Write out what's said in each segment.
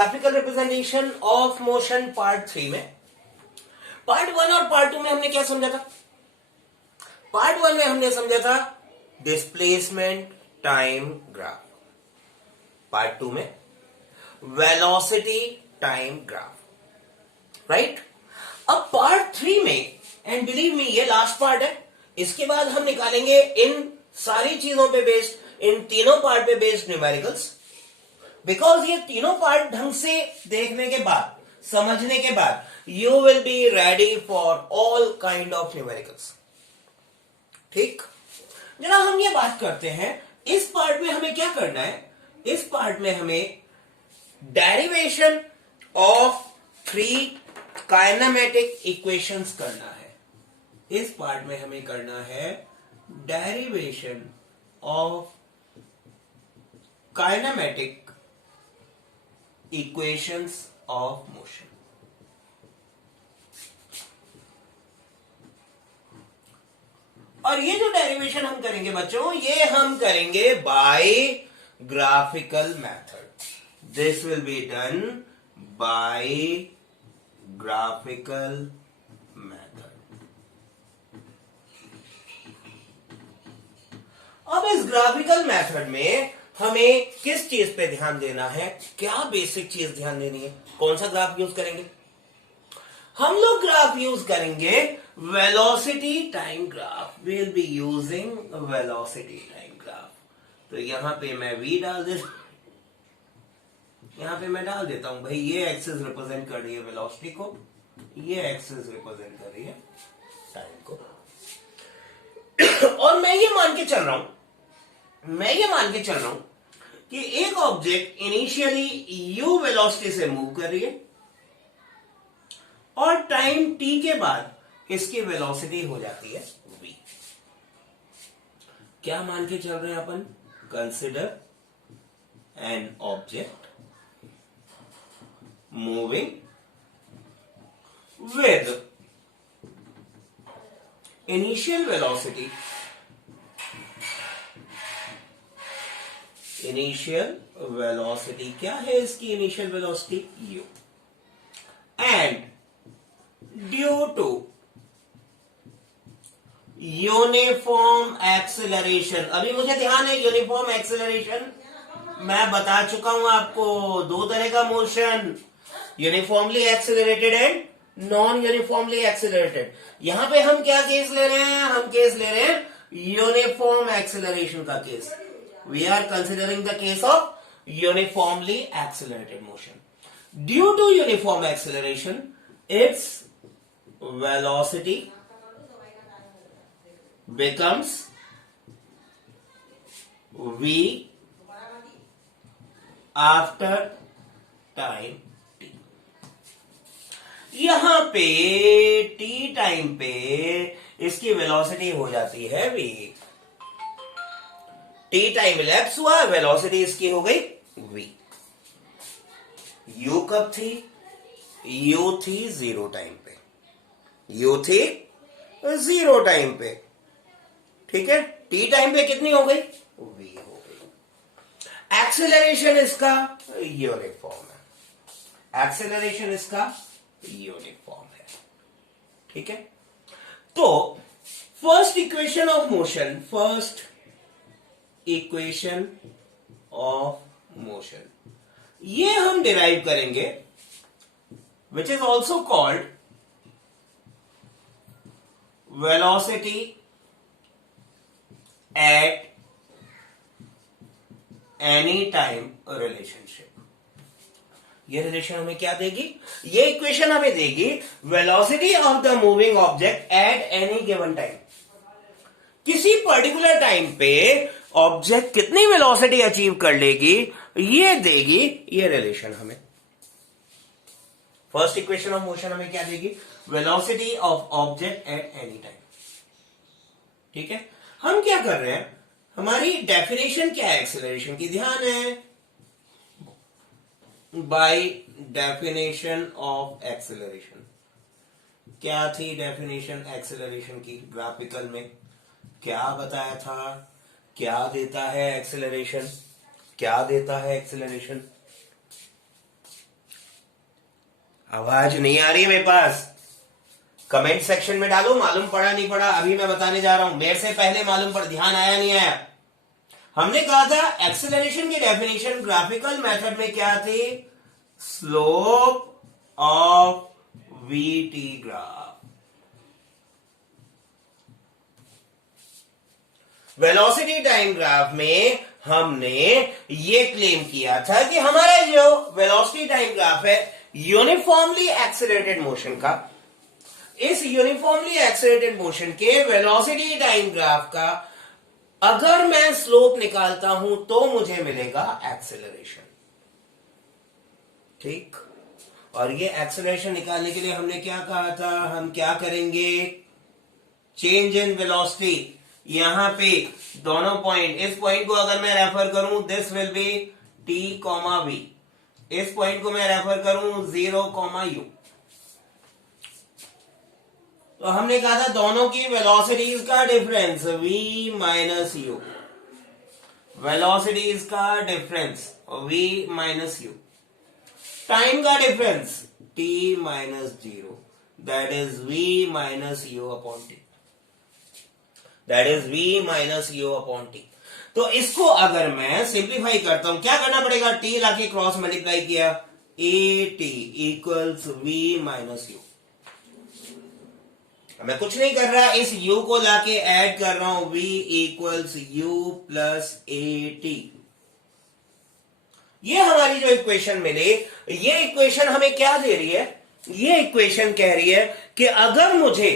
Graphical representation of motion part 3 में part 1 और part 2 में हमने क्या समझा था? पार्ट 1 में हमने समझा था डिस्प्लेसमेंट टाइम ग्राफ, पार्ट 2 में वेलोसिटी टाइम ग्राफ, राइट? अब पार्ट 3 में, एंड बिलीव मी ये लास्ट पार्ट है, इसके बाद हम निकालेंगे इन सारी चीजों पे बेस्ड, इन तीनों पार्ट पे बेस्ड न्यूमेरिकल्स। बिकॉज ये तीनों पार्ट ढंग से देखने के बाद, समझने के बाद, you will be ready for all kind of numericals. ठीक, जरा हम ये बात करते हैं, इस पार्ट में हमें क्या करना है? इस पार्ट में हमें डेरिवेशन ऑफ 3 काइनेमेटिक इक्वेशंस करना है। इस पार्ट में हमें करना है derivation of kinematic equations of motion. और ये जो डेरिवेशन हम करेंगे बच्चों, ये हम करेंगे by graphical method. This will be done by graphical method. अब इस ग्राफिकल मेथड में हमें किस चीज पे ध्यान देना है? क्या बेसिक चीज ध्यान देनी है? कौन सा ग्राफ यूज करेंगे? हम लोग ग्राफ यूज करेंगे velocity time graph. Will be using velocity time graph. तो यहां पे मैं v डाल देता हूं, यहां पे मैं डाल देता हूं भाई, ये एक्सिस रिप्रेजेंट कर रही है वेलोसिटी को, ये एक्सिस रिप्रेजेंट कर रही है टाइम को। और मैं ये मान के चल रहा हूं कि एक ऑब्जेक्ट इनिशियली u वेलोसिटी से मूव कर रही है और टाइम t के बाद इसकी वेलोसिटी हो जाती है v। क्या मान के चल रहे हैं अपन? Consider an object moving with initial velocity, initial velocity क्या है इसकी? Initial velocity u, and due to uniform acceleration. अभी मुझे ध्यान है, यूनिफॉर्म एक्सेलरेशन मैं बता चुका हूं आपको। 2 तरह का motion, uniformly accelerated and non uniformly accelerated. यहां पे हम क्या केस ले रहे हैं? हम केस ले रहे हैं यूनिफॉर्म एक्सेलरेशन का case. We are considering the case of uniformly accelerated motion. Due to uniform acceleration, its velocity becomes v after time t. यहां पे t टाइम पे इसकी वेलोसिटी हो जाती है v। टी टाइम इलैप्स हुआ, वेलोसिटी इसकी हो गई v। u कब थी? u थी 0 टाइम पे, u थी 0 टाइम पे, ठीक है? t टाइम पे कितनी हो गई? v हो गई। एक्सेलरेशन इसका यूनिफॉर्म है, एक्सेलरेशन इसका यूनिफॉर्म है, ठीक है? तो first equation of motion, first equation of motion, ये हम डिराइव करेंगे, which is also called velocity at any time relationship. ये रिलेशन हमें क्या देगी? ये इक्वेशन हमें देगी velocity of the moving object at any given time. किसी पर्टिकुलर टाइम पे ऑब्जेक्ट कितनी वेलोसिटी अचीव कर लेगी, ये देगी ये रिलेशन हमें। फर्स्ट इक्वेशन ऑफ मोशन हमें क्या देगी? Velocity of object at any time, ठीक है? हम क्या कर रहे हैं? हमारी डेफिनेशन क्या है एक्सेलरेशन की? ध्यान है, बाय डेफिनेशन ऑफ एक्सेलरेशन। क्या थी डेफिनेशन एक्सेलरेशन की? ग्राफिकल में क्या बताया था? क्या देता है एक्सेलरेशन? क्या देता है एक्सेलरेशन? आवाज नहीं आ रही है मेरे पास? कमेंट सेक्शन में डालो मालूम पड़ा नहीं पड़ा। अभी मैं बताने जा रहा हूं, मेरे से पहले मालूम पड़, ध्यान आया नहीं आया? हमने कहा था एक्सेलरेशन की डेफिनेशन ग्राफिकल मेथड में क्या थी? Slope of VT graph. Velocity time graph में हमने ये क्लेम किया था कि हमारा जो वेलोसिटी टाइम ग्राफ है यूनिफॉर्मली एक्सेलरेटेड मोशन का, इस यूनिफॉर्मली एक्सेलरेटेड मोशन के वेलोसिटी टाइम ग्राफ का अगर मैं स्लोप निकालता हूं तो मुझे मिलेगा एक्सेलरेशन। ठीक, और ये एक्सेलरेशन निकालने के लिए हमने क्या कहा था? हम क्या करेंगे? चेंज इन वेलोसिटी, यहां पे दोनों पॉइंट, इस पॉइंट को अगर मैं रेफर करूं this will be T comma V, इस पॉइंट को मैं रेफर करूं 0 कॉमा यू। तो हमने कहा था दोनों की वेलोसिटीज का difference v minus u, velocities का difference v minus u, time का difference t minus 0, that is v minus u upon t, that is v minus u upon t. तो इसको अगर मैं सिंप्लीफाई करता हूं, क्या करना पड़ेगा? t लाके क्रॉस मल्टीप्लाई किया, A T equals v minus you. मैं कुछ नहीं कर रहा, इस u को लाके ऐड कर रहा हूं, v equals u plus A T. ये हमारी जो इक्वेशन मिली, ये इक्वेशन हमें क्या दे रही है? ये इक्वेशन कह रही है कि अगर मुझे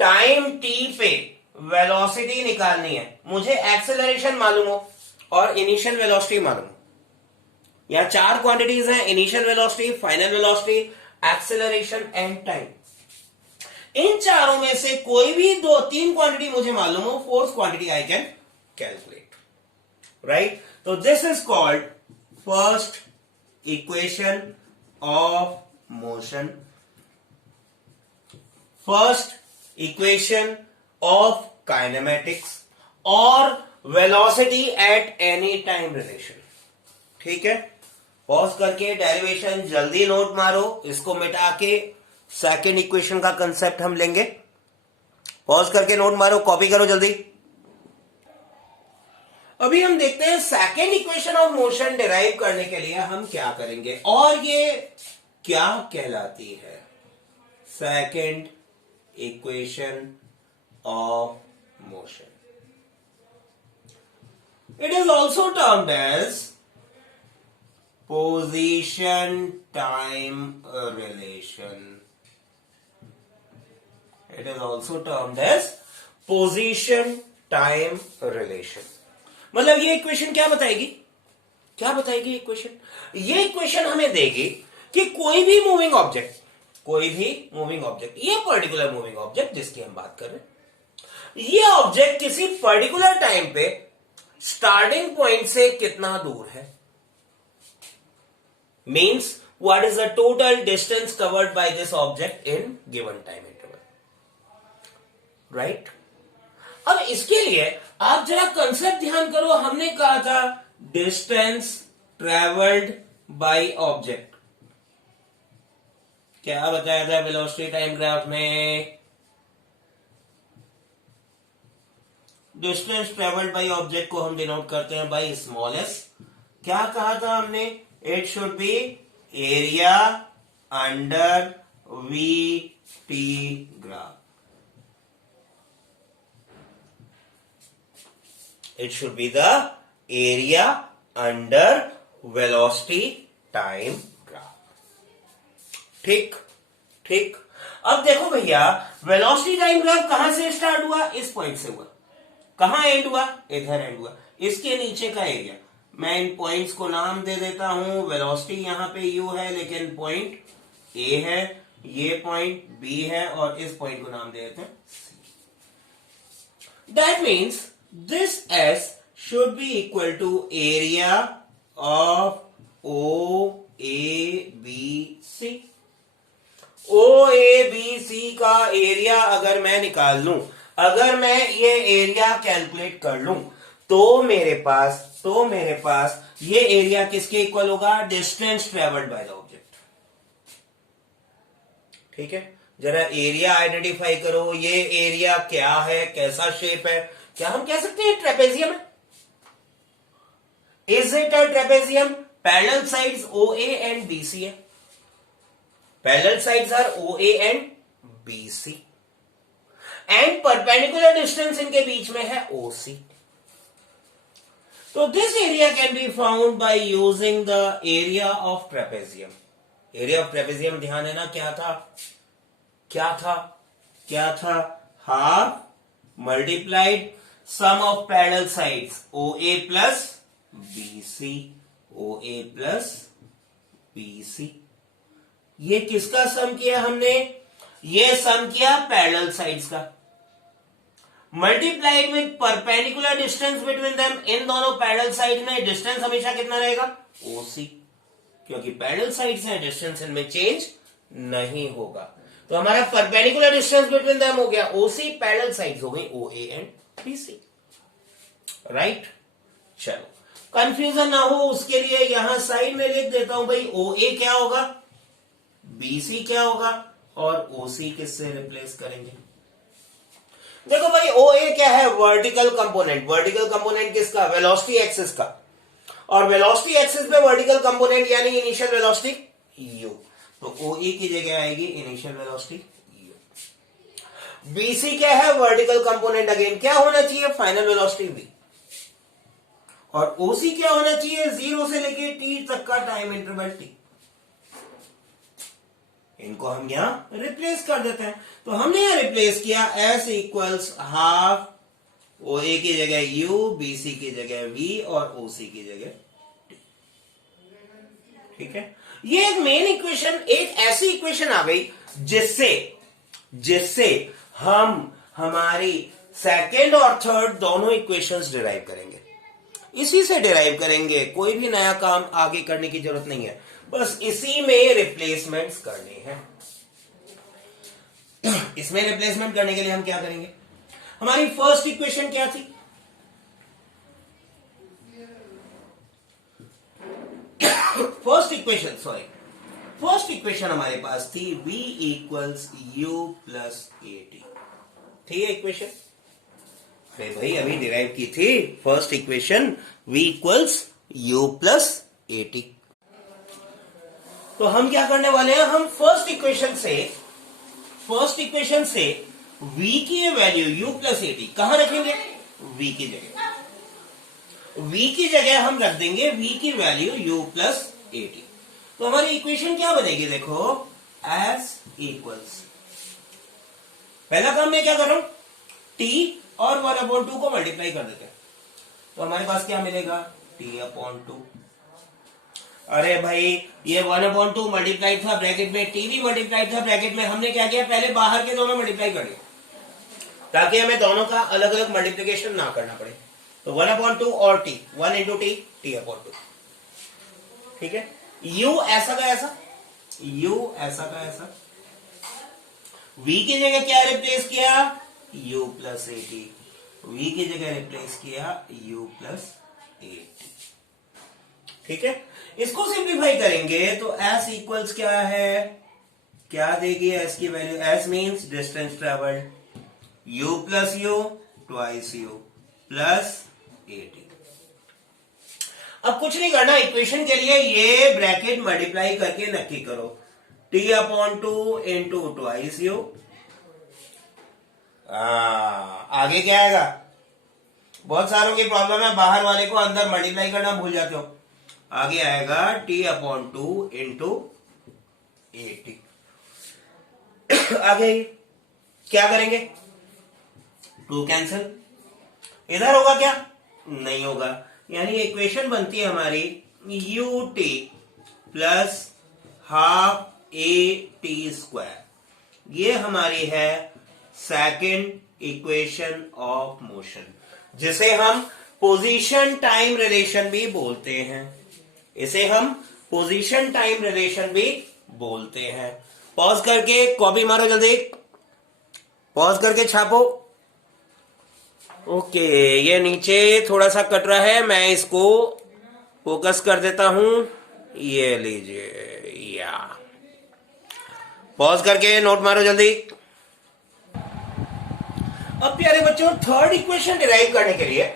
टाइम t पे वेलोसिटी निकालनी है, मुझे एक्सेलरेशन मालूम हो और इनिशियल वेलोसिटी मालूम हो। यहां 4 क्वांटिटीज हैं, initial velocity, final velocity, acceleration and time. इन चारों में से कोई भी 2-3 क्वांटिटी मुझे मालूम हो, fourth quantity I can calculate, right? तो this is called first equation of motion, first equation of kinematics और velocity at any time relation. ठीक है, पॉज करके डेरिवेशन जल्दी नोट मारो, इसको मिटा के सेकेंड इक्वेशन का कंसेप्ट हम लेंगे। पॉज करके नोट मारो, कॉपी करो जल्दी। अभी हम देखते हैं second equation of motion derive करने के लिए हम क्या करेंगे और ये क्या कहलाती है? Second equation of motion, it is also termed as position time relation. It is also termed as position time relation. मतलब ये इक्वेशन क्या बताएगी? क्या बताएगी इक्वेशन? ये इक्वेशन हमें देगी कि कोई भी मूविंग ऑब्जेक्ट, कोई भी मूविंग ऑब्जेक्ट, ये पर्टिकुलर मूविंग ऑब्जेक्ट जिसकी हम बात कर रहे हैं, ये ऑब्जेक्ट किसी पर्टिकुलर टाइम पे स्टार्टिंग पॉइंट से कितना दूर है, means what is the total distance covered by this object in given time interval, right? अब इसके लिए आप जरा कंसेप्ट ध्यान करो। हमने कहा था डिस्टेंस ट्रेवल्ड बाय ऑब्जेक्ट, क्या बताया था वेलोसिटी टाइम ग्राफ में? डिस्टेंस ट्रेवल्ड बाय ऑब्जेक्ट को हम डिनोट करते हैं बाय स्मॉल एस। क्या कहा था हमने? It should be area under we T graph, it should be the area under velocity time graph। ठीक ठीक, अब देखो भैया, वेलोसिटी टाइम ग्राफ कहां से स्टार्ट हुआ? इस पॉइंट से हुआ। कहां एंड हुआ? इधर एंड हुआ। इसके नीचे का एरिया, मैं इन पॉइंट्स को नाम दे देता हूं। वेलोसिटी यहां पे u है, लेकिन पॉइंट a है, ये पॉइंट b है, और इस पॉइंट को नाम दे देते हैं c। That means this S should be equal to area of OABC। OABC का एरिया अगर मैं निकाल लूं, अगर मैं ये एरिया कैलकुलेट कर लूं, तो मेरे पास ये एरिया किसके इक्वल होगा? Distance travelled by the object. ठीक है, जरा एरिया आइडेंटिफाई करो, ये एरिया क्या है, कैसा शेप है, क्या हम कह सकते हैं ट्रेपेजियम है? Is it a trapezium? Parallel sides OA and BC है, parallel sides are OA and BC and perpendicular distance इनके बीच में है OC. तो this area can be found by using the area of trapezium. Area of trapezium ध्यान है ना, क्या था, क्या था, क्या था, half multiplied sum of parallel sides OA plus BC, OA plus BC. ये किसका सम किया हमने? ये सम किया पैरेलल साइड्स का, multiplied with perpendicular distance between them. इन दोनों पैरेलल साइड में डिस्टेंस हमेशा कितना रहेगा? OC, क्योंकि पैरेलल साइड्स हैं, डिस्टेंस इनमें चेंज नहीं होगा. तो हमारा परपेंडिकुलर डिस्टेंस बिटवीन देम हो गया OC, पैरेलल साइड्स हो गई OA एंड BC. राइट, चलो कंफ्यूजन ना हो उसके लिए यहां साइड में लिख देता हूं भाई, OA क्या होगा, BC क्या होगा, और OC किससे रिप्लेस करेंगे? देखो भाई, OA क्या है? Vertical component. वर्टिकल कंपोनेंट किसका? वेलोसिटी एक्सिस का. और वेलोसिटी एक्सिस पे वर्टिकल कंपोनेंट यानी इनिशियल वेलोसिटी u. तो OE की जगह आएगी इनिशियल वेलोसिटी u. BC क्या है? Vertical component. अगेन क्या होना चाहिए? Final velocity v. और OC क्या होना चाहिए? 0 से लेके t तक का टाइम इंटरवल t. इनको हम यहां रिप्लेस कर देते हैं. तो हमने यहां रिप्लेस किया S इक्वल्स हाफ OA की जगह U, BC की जगह V और OC की जगह T. ठीक है, ये एक मेन इक्वेशन, एक ऐसी इक्वेशन आ गई जिससे हम हमारी सेकेंड और थर्ड दोनों इक्वेशंस डिराइव करेंगे. इसी से डिराइव करेंगे, कोई भी नया काम आगे करने की जरूरत नहीं है, बस इसी में रिप्लेसमेंट्स करने हैं. इसमें रिप्लेसमेंट करने के लिए हम क्या करेंगे? हमारी फर्स्ट इक्वेशन क्या थी? फर्स्ट इक्वेशन हमारे पास थी V equals U plus AT. ठीक है इक्वेशन? अरे भाई अभी डिराइव की थी first equation, V equals U plus AT. तो हम क्या करने वाले हैं? हम फर्स्ट इक्वेशन से V की वैल्यू U प्लस AT कहां रखेंगे? V की जगह. V की जगह हम रख देंगे V की वैल्यू U प्लस AT. तो हमारी इक्वेशन क्या बनेगी? देखो, S इक्वल्स, पहला काम मैं क्या कर रहा हूं? T और 1/2 को मल्टीप्लाई कर देते हैं. तो हमारे पास क्या मिलेगा? T/2. अरे भाई ये 1/2 मल्टीप्लाई था ब्रैकेट में, T भी मल्टीप्लाई था ब्रैकेट में. हमने क्या किया? पहले बाहर के दोनों मल्टीप्लाई कर दिया ताकि हमें दोनों का अलग अलग मल्टीप्लीकेशन ना करना पड़े. तो 1/2 और T, 1 into T, T/2. ठीक है, U ऐसा का ऐसा, U ऐसा का ऐसा. V की जगह क्या रिप्लेस किया? U plus AT. V की जगह रिप्लेस किया U प्लस AT. ठीक है, इसको सिंप्लीफाई करेंगे तो S इक्वल्स क्या है? क्या देगी S की value? S means distance travelled, U plus U twice U plus AT. अब कुछ नहीं करना, इक्वेशन के लिए ये ब्रैकेट मल्टीप्लाई करके नक्की करो. T/2 into twice U. आगे क्या आएगा? बहुत सारों की प्रॉब्लम है, बाहर वाले को अंदर मल्टीप्लाई करना भूल जाते हो. आगे आएगा T/2 इंटू AT. आगे क्या करेंगे? 2 कैंसिल. इधर होगा क्या? नहीं होगा. यानी इक्वेशन बनती है हमारी UT plus half AT square. ये हमारी है सेकेंड इक्वेशन ऑफ मोशन, जिसे हम पोजीशन टाइम रिलेशन भी बोलते हैं. इसे हम पोजीशन टाइम रिलेशन भी बोलते हैं. पॉज करके कॉपी मारो, जल्दी पॉज करके छापो. ओके, ये नीचे थोड़ा सा कट रहा है, मैं इसको फोकस कर देता हूं. ये लीजिए, या पॉज करके नोट मारो जल्दी। अब प्यारे बच्चों, थर्ड इक्वेशन डिराइव करने के लिए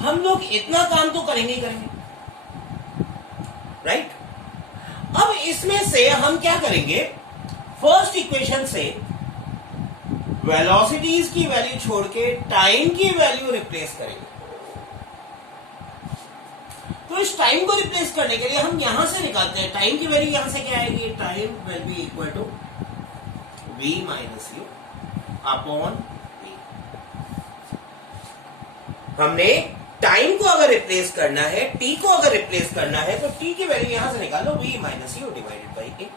हम लोग इतना काम तो करेंगे ही करेंगे, राइट? अब इसमें से हम क्या करेंगे, फर्स्ट इक्वेशन से वेलोसिटीज की वैल्यू छोड़ के टाइम की वैल्यू रिप्लेस करेंगे। तो इस टाइम को रिप्लेस करने के लिए हम यहां से निकालते हैं, टाइम की वैल्यू यहां से क्या आएगी, time will be equal to v minus u upon v। हमने टाइम को अगर रिप्लेस करना है, t को अगर रिप्लेस करना है, तो t की वैल्यू यहां से निकालो v minus you divided by a।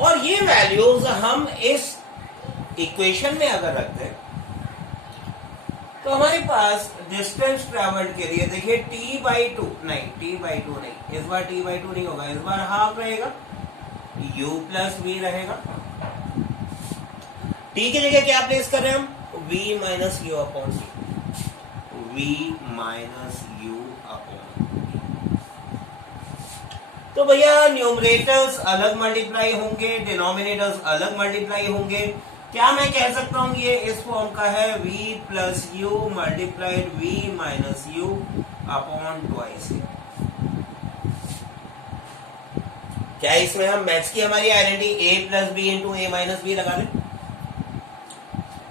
और ये वैल्यूज हम इस इक्वेशन में अगर रखते हैं तो हमारे पास डिस्टेंस ट्रेवल्ड के लिए देखिए t/2 नहीं, t/2 नहीं, इस बार t/2 नहीं होगा, इस बार हाफ रहेगा, u प्लस v रहेगा। t की जगह क्या प्लेस कर रहे हैं हम, v minus u upon v minus u upon v। तो भैया न्यूमरेटर्स अलग मल्टीप्लाई होंगे, डिनोमिनेटर्स अलग मल्टीप्लाई होंगे। क्या मैं कह सकता हूं ये इस फॉर्म का है, v plus u multiplied v minus u upon twice. क्या इसमें हम मैथ्स की हमारी identity a plus B into A minus B लगा लें?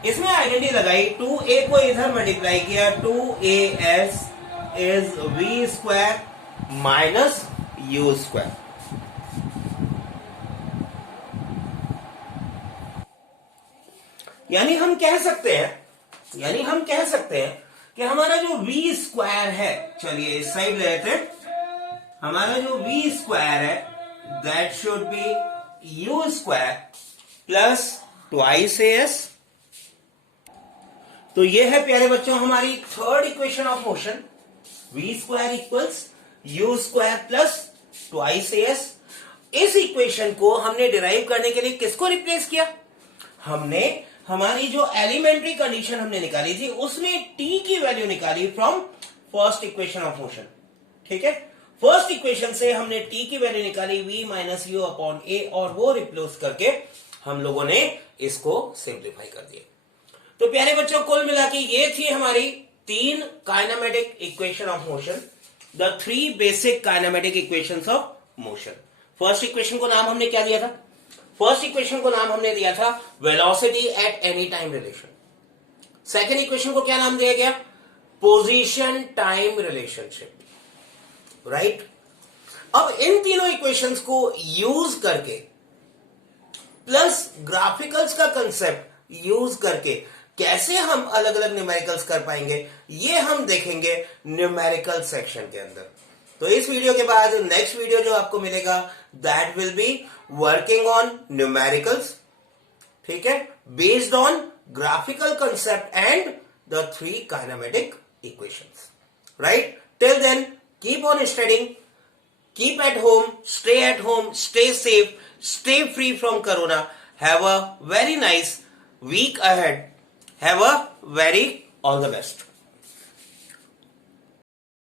इसमें आइडेंटिटी लगाई, 2a को इधर मल्टीप्लाई किया, 2as is v square minus you square. यानी हम कह सकते हैं कि हमारा जो v स्क्वायर है, चलिए इस साइड ले लेते हैं, हमारा जो v स्क्वायर है that should be u square plus twice as। तो ये है प्यारे बच्चों हमारी third equation of motion, v square equals u square plus twice as। इस इक्वेशन को हमने डिराइव करने के लिए किसको रिप्लेस किया, हमने हमारी जो एलिमेंट्री कंडीशन हमने निकाली थी उसमें t की वैल्यू निकाली from first equation of motion. ठीक है, फर्स्ट इक्वेशन से हमने t की वैल्यू निकाली v minus u upon a, और वो रिप्लेस करके हम लोगों ने इसको सिंप्लीफाई कर दिया। तो प्यारे बच्चों, कुल मिला के ये थी हमारी तीन kinematic equation of motion, the three basic kinematic equations of motion. First equation को नाम हमने क्या दिया था, फर्स्ट इक्वेशन को नाम हमने दिया था velocity at any time relation. Second equation को क्या नाम दिया गया, पोजीशन टाइम रिलेशनशिप, राइट? अब इन तीनों इक्वेशंस को यूज करके प्लस ग्राफिकल्स का कंसेप्ट यूज करके कैसे हम अलग अलग न्यूमेरिकल्स कर पाएंगे, ये हम देखेंगे न्यूमेरिकल सेक्शन के अंदर। तो इस वीडियो के बाद नेक्स्ट वीडियो जो आपको मिलेगा that will be working on numericals, ठीक है, based on graphical concept and the three kinematic equations, right? Till then keep on studying, keep at home, stay safe, stay free from corona. Have a very nice week ahead. Have a very all the best.